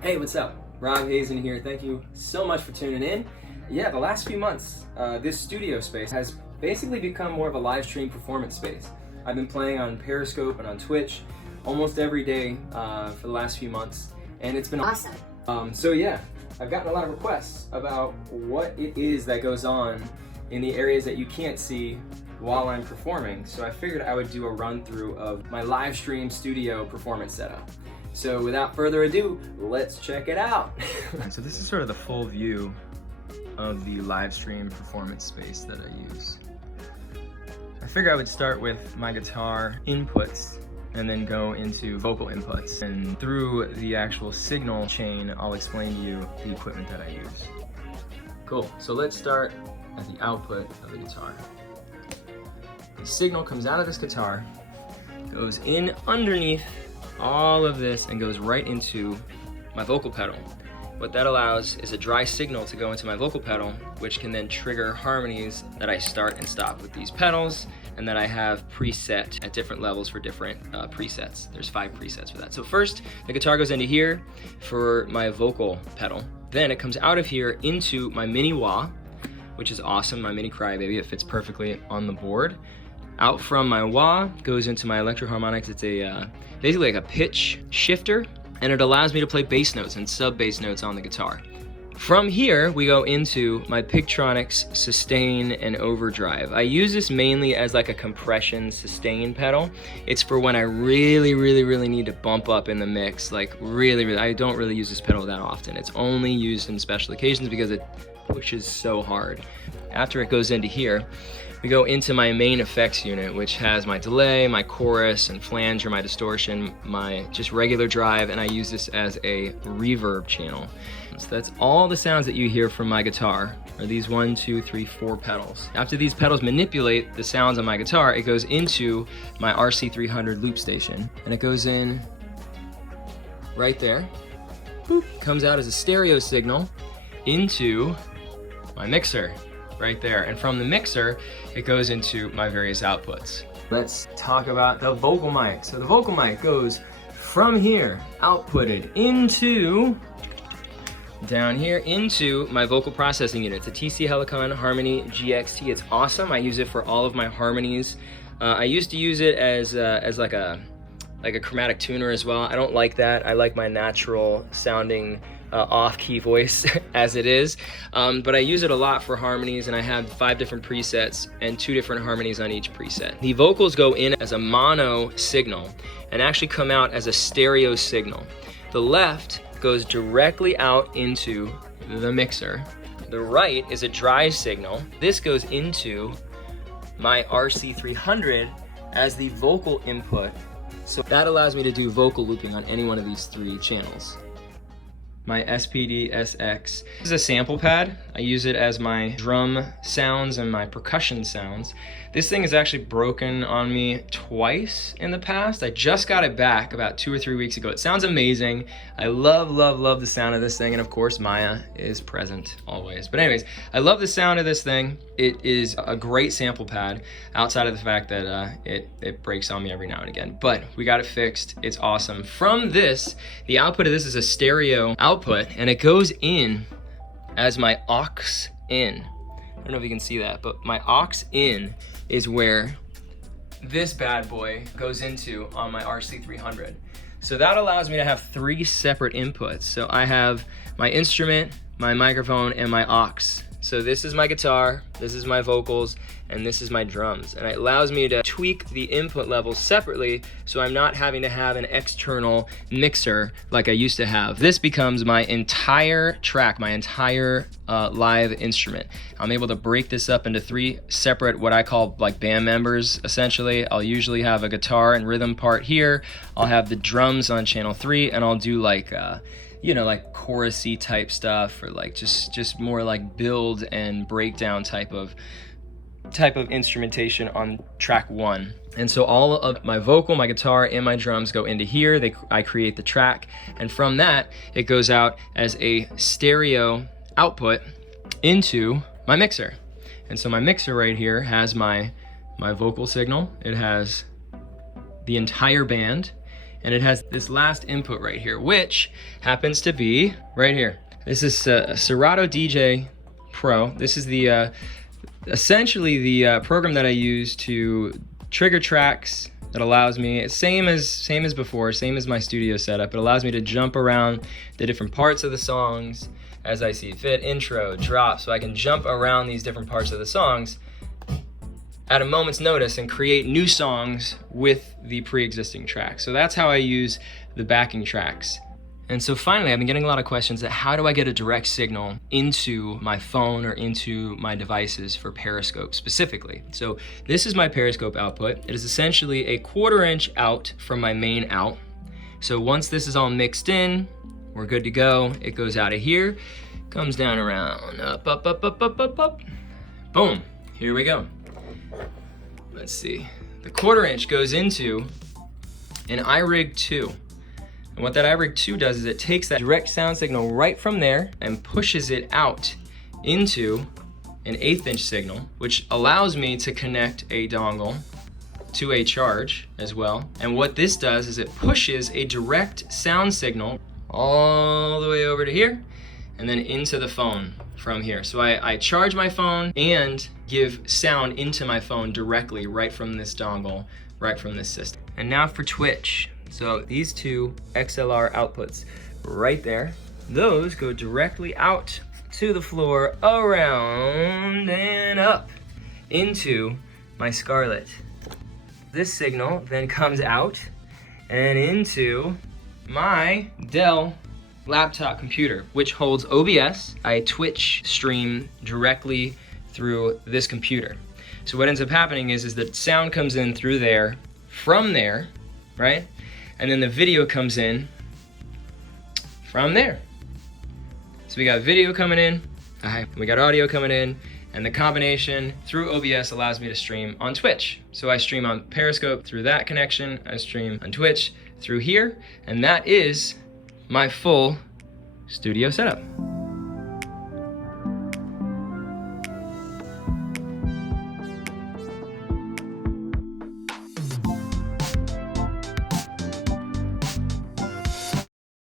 Hey, what's up? Rob Hazen here. Thank you so much for tuning in. Yeah, the last few months, this studio space has basically become more of a live stream performance space. I've been playing on Periscope and on Twitch almost every day for the last few months, and it's been awesome. So yeah, I've gotten a lot of requests about what it is that goes on in the areas that you can't see while I'm performing. So I figured I would do a run through of my live stream studio performance setup. So without further ado, let's check it out. So this is sort of the full view of the live stream performance space that I use. I figured I would start with my guitar inputs and then go into vocal inputs. And through the actual signal chain, I'll explain to you the equipment that I use. Cool, so let's start at the output of the guitar. The signal comes out of this guitar, goes in underneath all of this and goes right into my vocal pedal. What that allows is a dry signal to go into my vocal pedal, which can then trigger harmonies that I start and stop with these pedals, and that I have preset at different levels for different presets. There's 5 presets for that. So first, the guitar goes into here for my vocal pedal. Then it comes out of here into my mini wah, which is awesome, my mini crybaby. It fits perfectly on the board. Out from my wah goes into my Electro Harmonix. It's a basically like a pitch shifter, and it allows me to play bass notes and sub bass notes on the guitar. From here, we go into my Pigtronix sustain and overdrive. I use this mainly as like a compression sustain pedal. It's for when I really need to bump up in the mix. Like really, I don't really use this pedal that often. It's only used in special occasions because it pushes so hard. After it goes into here, we go into my main effects unit, which has my delay, my chorus and flanger, my distortion, my just regular drive, and I use this as a reverb channel. So that's all the sounds that you hear from my guitar, are these 1, 2, 3, 4 pedals. After these pedals manipulate the sounds on my guitar, it goes into my RC300 loop station, and it goes in right there. Boop. Comes out as a stereo signal into my mixer right there, and from the mixer it goes into my various outputs. Let's talk about the vocal mic. So the vocal mic goes from here, outputted into down here into my vocal processing unit. It's a TC Helicon Harmony GXT. It's awesome. I use it for all of my harmonies. I used to use it as like a chromatic tuner as well. I don't like that. I like my natural sounding off-key voice as it is, but I use it a lot for harmonies, and I have 5 different presets and 2 different harmonies on each preset. The vocals go in as a mono signal and actually come out as a stereo signal. The left goes directly out into the mixer. The right is a dry signal. This goes into my RC300 as the vocal input. So that allows me to do vocal looping on any one of these 3 channels. My SPD-SX. This is a sample pad. I use it as my drum sounds and my percussion sounds. This thing is actually broken on me twice in the past. I just got it back about 2 or 3 weeks ago. It sounds amazing. I love the sound of this thing, and of course Maya is present always. But anyways, I love the sound of this thing. It is a great sample pad, outside of the fact that it breaks on me every now and again. But we got it fixed. It's awesome. From this, the output of this is a stereo output, and it goes in as my aux in. I don't know if you can see that, but my aux in is where this bad boy goes into on my RC300. So that allows me to have 3 separate inputs. So I have my instrument, my microphone, and my aux. So this is my guitar, this is my vocals, and this is my drums. And it allows me to tweak the input levels separately, so I'm not having to have an external mixer like I used to have. This becomes my entire track, my entire live instrument. I'm able to break this up into 3 separate, what I call like band members, essentially. I'll usually have a guitar and rhythm part here. I'll have the drums on channel 3, and I'll do like you know, like chorusy type stuff, or like just more like build and breakdown type of instrumentation on track 1. And so all of my vocal, my guitar, and my drums go into here. I create the track, and from that it goes out as a stereo output into my mixer. And so my mixer right here has my vocal signal. It has the entire band, and it has this last input right here, which happens to be right here. This is a Serato DJ Pro. This is the essentially the program that I use to trigger tracks. That allows me, same as before, same as my studio setup. It allows me to jump around the different parts of the songs as I see fit, intro, drop, so I can jump around these different parts of the songs at a moment's notice and create new songs with the pre-existing tracks. So that's how I use the backing tracks. And so finally, I've been getting a lot of questions that how do I get a direct signal into my phone or into my devices for Periscope specifically. So this is my Periscope output. It is essentially a 1/4 inch out from my main out. So once this is all mixed in, we're good to go. It goes out of here, comes down around, up, up, up, up, up, up, up. Boom, here we go. Let's see. The 1/4 inch goes into an iRig 2. And what that iRig 2 does is it takes that direct sound signal right from there and pushes it out into an 1/8 inch signal, which allows me to connect a dongle to a charge as well. And what this does is it pushes a direct sound signal all the way over to here and then into the phone from here. So I charge my phone and give sound into my phone directly right from this dongle, right from this system. And now for Twitch. So these two XLR outputs right there, those go directly out to the floor, around and up into my Scarlett. This signal then comes out and into my Dell laptop computer, which holds OBS. I Twitch stream directly through this computer. So what ends up happening is that sound comes in through there, from there, right? And then the video comes in from there. So we got video coming in, we got audio coming in, and the combination through OBS allows me to stream on Twitch. So I stream on Periscope through that connection, I stream on Twitch through here, and that is my full studio setup.